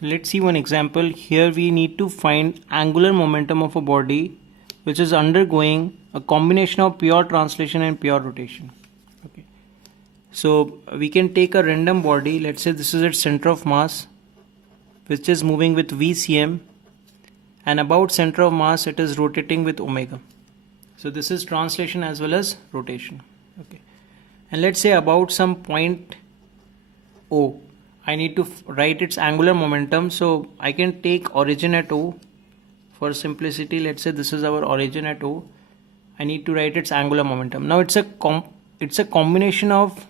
So let's see one example. Here we need to find angular momentum of a body which is undergoing a combination of pure translation and pure rotation. Okay. So we can take a random body, let's say this is its center of mass, which is moving with VCM, and about center of mass it is rotating with omega. So this is translation as well as rotation. Okay. And let's say about some point O, I need to write its angular momentum. So I can take origin at O. For simplicity, let's say this is our origin at O. I need to write its angular momentum. Now it's a combination of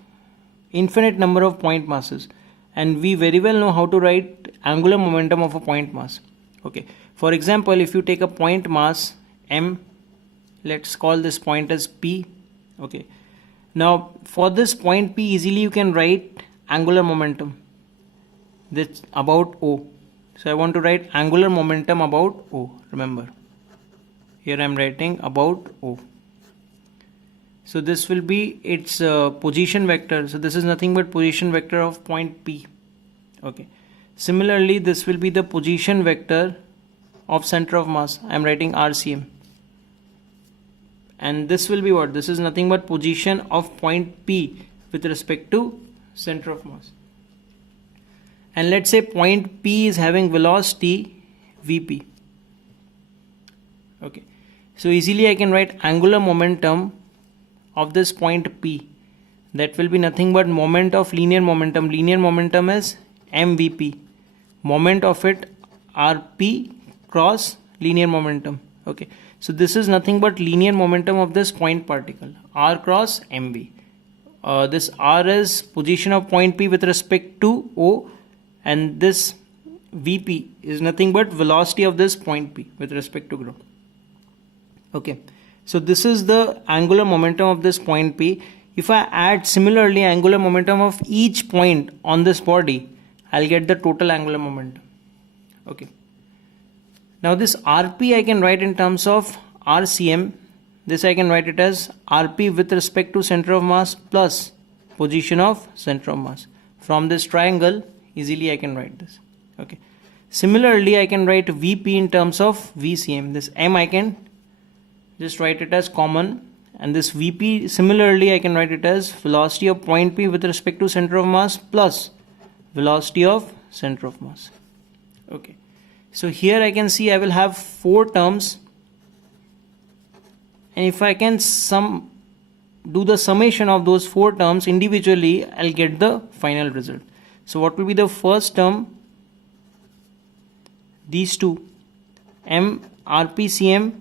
infinite number of point masses, and we very well know how to write angular momentum of a point mass. Okay. For example, if you take a point mass M, let's call this point as P. Okay. Now for this point P, easily you can write angular momentum that's about O. So I want to write angular momentum about O. Remember, here I am writing about O. So this will be its position vector. So this is nothing but position vector of point P. Okay. Similarly, this will be the position vector of center of mass. I am writing RCM. And this will be what? This is nothing but position of point P with respect to center of mass. And let's say point P is having velocity Vp. Okay. So easily I can write angular momentum of this point P. That will be nothing but moment of linear momentum. Linear momentum is mvp. Moment of it rp cross linear momentum. Okay. So this is nothing but linear momentum of this point particle, r cross mv. This r is position of point P with respect to O, and this Vp is nothing but velocity of this point P with respect to ground. Okay. So this is the angular momentum of this point P. If I add similarly angular momentum of each point on this body, I'll get the total angular momentum. Okay. Now this Rp I can write in terms of RCM. This I can write it as Rp with respect to center of mass plus position of center of mass. From this triangle, easily I can write this. Okay. Similarly, I can write Vp in terms of VCM. This M I can just write it as common, and this Vp similarly I can write it as velocity of point P with respect to center of mass plus velocity of center of mass. Okay. So here I can see I will have 4 terms, and if I can do the summation of those 4 terms individually, I'll get the final result. So what will be the first term? These two, M RPCM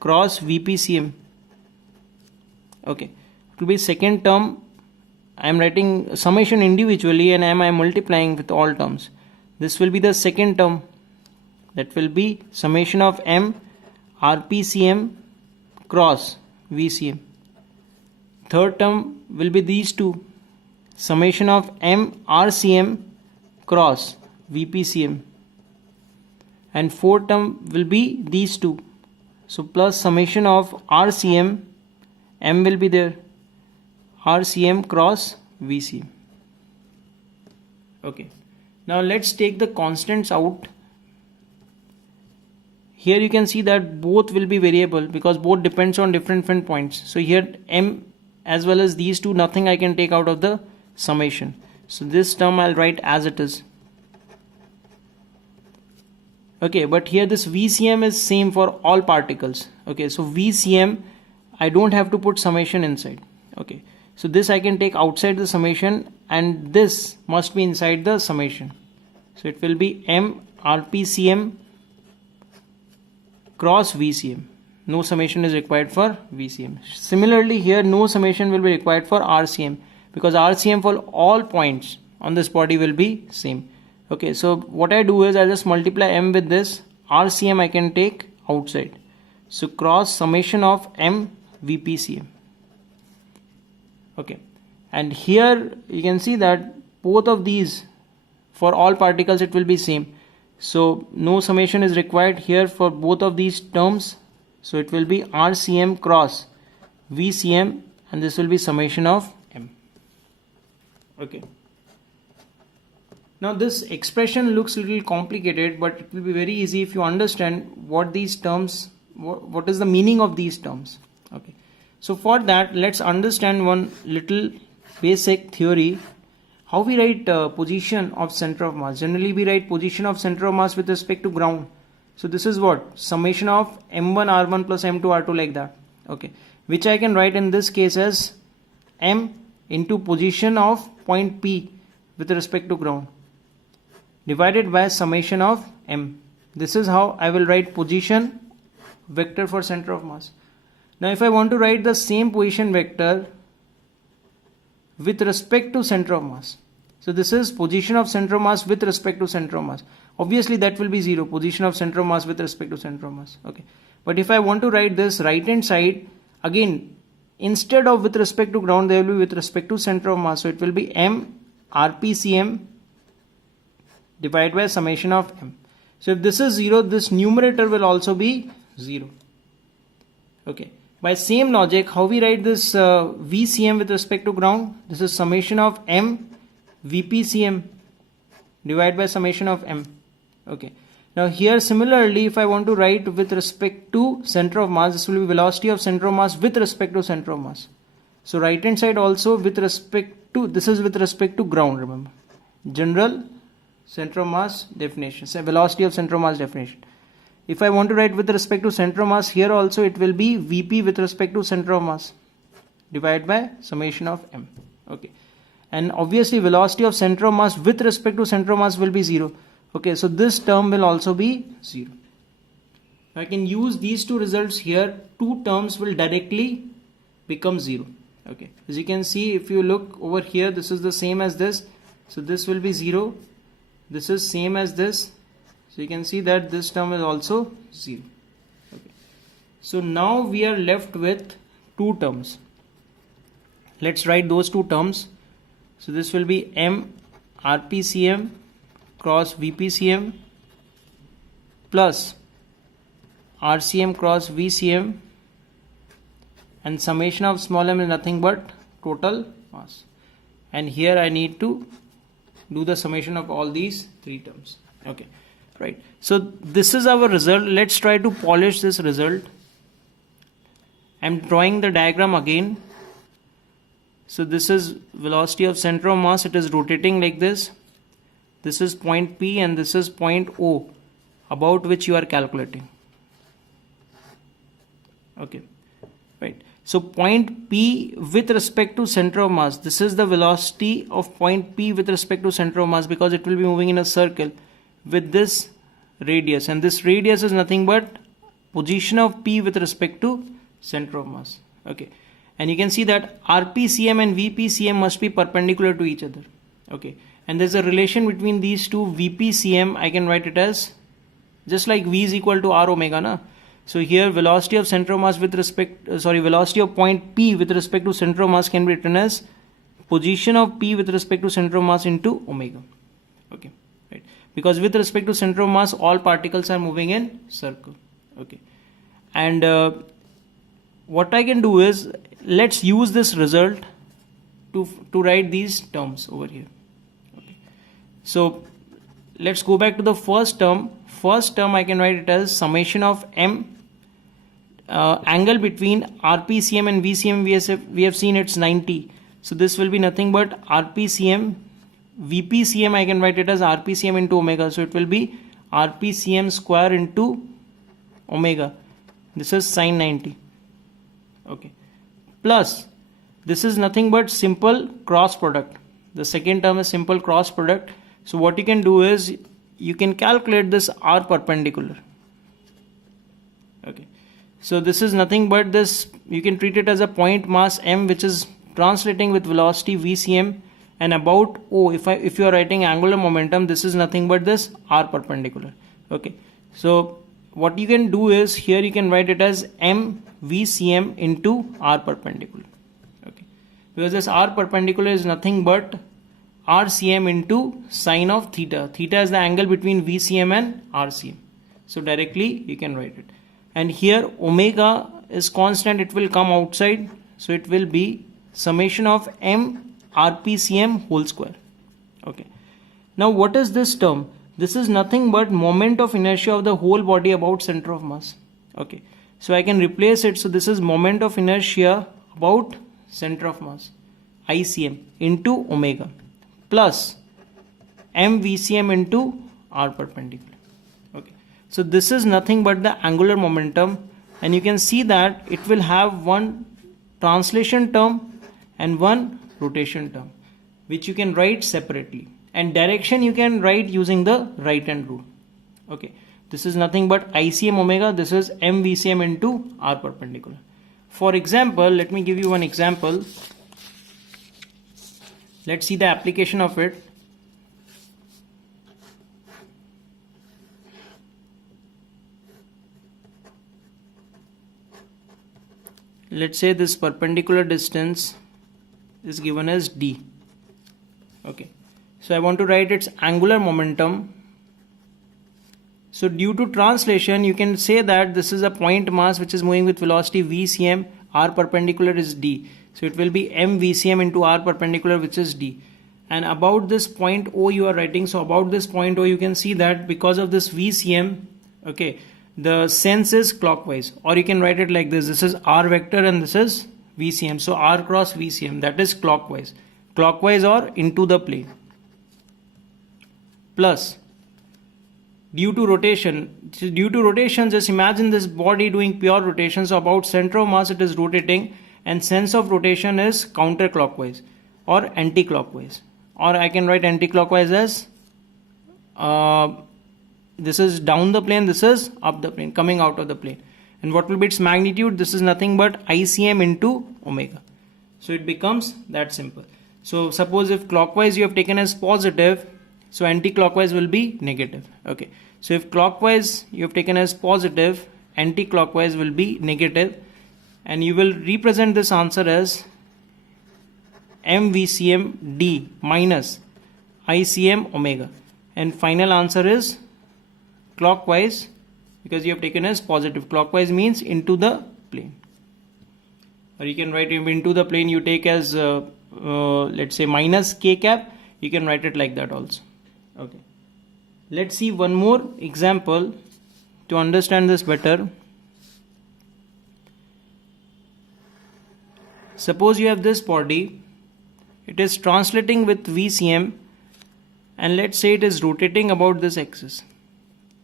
cross VPCM. Okay. It will be second term. I am writing summation individually, and M I am multiplying with all terms. This will be the second term. That will be summation of M RPCM cross VCM. Third term will be these two, summation of M RCM cross VPCM. And fourth term will be these two. So plus summation of RCM, M will be there, RCM cross VCM. Okay. Now let's take the constants out. Here you can see that both will be variable because both depends on different points. So here M as well as these two, nothing I can take out of the summation. So this term I'll write as it is. Okay, but here this VCM is same for all particles. Okay, so VCM I don't have to put summation inside. Okay, so this I can take outside the summation, and this must be inside the summation. So it will be M RPCM cross VCM. No summation is required for VCM. Similarly here no summation will be required for RCM, because RCM for all points on this body will be same. Okay, so what I do is I just multiply M with this. RCM I can take outside. So cross summation of M VPCM. Okay, and here you can see that both of these for all particles it will be same. So no summation is required here for both of these terms. So it will be RCM cross VCM, and this will be summation of M. Okay. Now this expression looks a little complicated, but it will be very easy if you understand what these terms, what is the meaning of these terms. Okay. So for that, let's understand one little basic theory. How we write position of center of mass. Generally we write position of center of mass with respect to ground. So this is what? Summation of m1 r1 plus m2 r2 like that. Okay. Which I can write in this case as m into position of point P with respect to ground divided by summation of m. This is how I will write position vector for center of mass. Now if I want to write the same position vector with respect to center of mass. So this is position of center of mass with respect to center of mass. Obviously that will be 0, position of center of mass with respect to center of mass. Okay. But if I want to write this right hand side, again instead of with respect to ground, there will be with respect to center of mass. So it will be m rpcm divided by summation of m. So if this is 0, this numerator will also be 0. Okay. By same logic, how we write this VCM with respect to ground? This is summation of m VPCM divided by summation of m. Okay. Now here similarly, if I want to write with respect to center of mass, this will be velocity of center of mass with respect to center of mass. So right hand side also with respect to, this is with respect to ground, remember. General center of mass definition, so velocity of center of mass definition. If I want to write with respect to center of mass, here also it will be Vp with respect to center of mass divided by summation of m. Okay. And obviously velocity of center of mass with respect to center of mass will be 0. Okay, so this term will also be 0. I can use these two results here. Two terms will directly become 0. Okay, as you can see, if you look over here, this is the same as this. So this will be 0. This is same as this. So you can see that this term is also 0. Okay. So now we are left with two terms. Let's write those two terms. So this will be m rpcm cross vpcm plus rcm cross vcm, and summation of small m is nothing but total mass. And here I need to do the summation of all these three terms. Okay. Right. So this is our result. Let's try to polish this result. I'm drawing the diagram again. So this is velocity of center of mass. It is rotating like this. This is point P and this is point O, about which you are calculating. Okay. Right. So point P with respect to center of mass. This is the velocity of point P with respect to center of mass, because it will be moving in a circle with this radius, and this radius is nothing but position of P with respect to center of mass. Okay. And you can see that RPCM and VPCM must be perpendicular to each other. Okay. And there's a relation between these two. VPCM, I can write it as just like V is equal to R omega, na? So here velocity of center of mass with respect, velocity of point P with respect to center of mass can be written as position of P with respect to center of mass into omega. Okay. Right. Because with respect to center of mass, all particles are moving in circle. Okay. And what I can do is, let's use this result to write these terms over here. Okay. So let's go back to the first term. First term I can write it as summation of m, angle between RPCM and VCM we have seen it's 90. So this will be nothing but RPCM. VPCM I can write it as RPCM into omega. So it will be RPCM square into omega. This is sine 90. Okay. Plus this is nothing but simple cross product. The second term is simple cross product. So what you can do is you can calculate this R perpendicular. Okay. So this is nothing but this, you can treat it as a point mass m, which is translating with velocity VCM, and about O, if you are writing angular momentum, this is nothing but this R perpendicular. Okay. So what you can do is, here you can write it as m VCM into R perpendicular. Okay. Because this R perpendicular is nothing but RCM into sine of theta. Theta is the angle between VCM and RCM. So directly you can write it. And here omega is constant, it will come outside. So it will be summation of m RPCM whole square. Okay. Now what is this term? This is nothing but moment of inertia of the whole body about center of mass. Okay, so I can replace it. So this is moment of inertia about center of mass, ICM, into omega plus mvcm into r perpendicular. Okay, so this is nothing but the angular momentum, and you can see that it will have one translation term and one rotation term, which you can write separately, and direction you can write using the right hand rule. Okay, this is nothing but ICM omega, this is mvcm into r perpendicular. For example, let me give you one example. Let's see the application of it. Let's say this perpendicular distance is given as d. Okay, so I want to write its angular momentum. So due to translation, you can say that this is a point mass which is moving with velocity vcm, r perpendicular is d. So it will be mvcm into r perpendicular, which is d. And about this point O you are writing, so about this point O you can see that because of this vcm, okay, the sense is clockwise, or you can write it like this. This is r vector and this is vcm. So r cross vcm, that is clockwise. Clockwise or into the plane. Plus, due to rotation, just imagine this body doing pure rotation. So about center of mass it is rotating, and sense of rotation is counterclockwise or anti-clockwise. Or I can write anti-clockwise as this is down the plane, this is up the plane, coming out of the plane. And what will be its magnitude? This is nothing but ICM into omega. So it becomes that simple. So suppose if clockwise you have taken as positive, so anti-clockwise will be negative. Okay, so if clockwise you have taken as positive, anti-clockwise will be negative, and you will represent this answer as mvcm d minus ICM omega, and final answer is clockwise, because you have taken as positive. Clockwise means into the plane, or you can write into the plane you take as let's say minus k cap. You can write it like that also. Okay, let's see one more example to understand this better. Suppose you have this body, it is translating with vcm, and let's say it is rotating about this axis.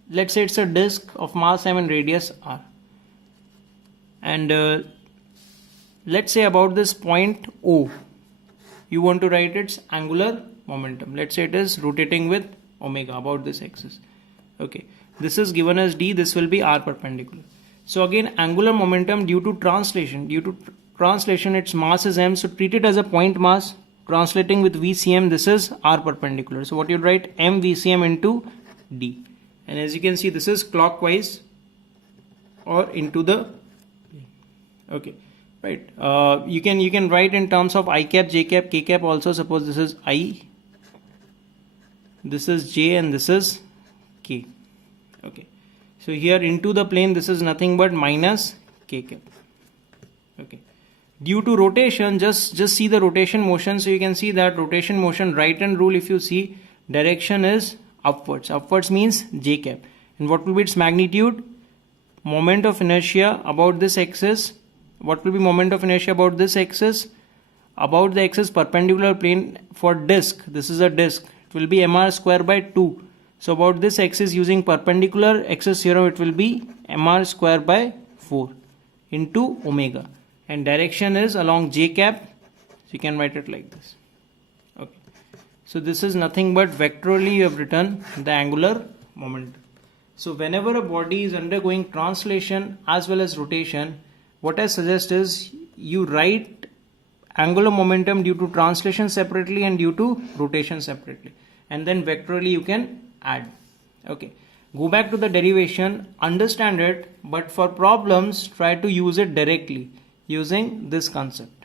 Let's say it's a disk of mass m and radius r, and let's say about this point O you want to write its angular momentum. Let's say it is rotating with omega about this axis. Okay, this is given as d, this will be r perpendicular. So again, angular momentum due to translation, its mass is m, so treat it as a point mass translating with vcm, this is r perpendicular. So what you write, m vcm into d, and as you can see this is clockwise or into the plane. Okay, right, you can write in terms of I cap, j cap, k cap also. Suppose this is I, this is j, and this is k. Okay, so here into the plane this is nothing but minus k cap. Okay, due to rotation, just see the rotation motion. So you can see that rotation motion, right hand rule, if you see, direction is upwards. Upwards means j cap. And what will be its magnitude? Moment of inertia about this axis. What will be moment of inertia about this axis? About the axis perpendicular plane for disk. This is a disk. It will be mr square by 2. So about this axis using perpendicular axis theorem, it will be mr square by 4 into omega. And direction is along j cap. So you can write it like this. Okay. So this is nothing but vectorally you have written the angular momentum. So whenever a body is undergoing translation as well as rotation, what I suggest is you write angular momentum due to translation separately and due to rotation separately, and then vectorally you can add. Okay, go back to the derivation, understand it, but for problems try to use it directly using this concept.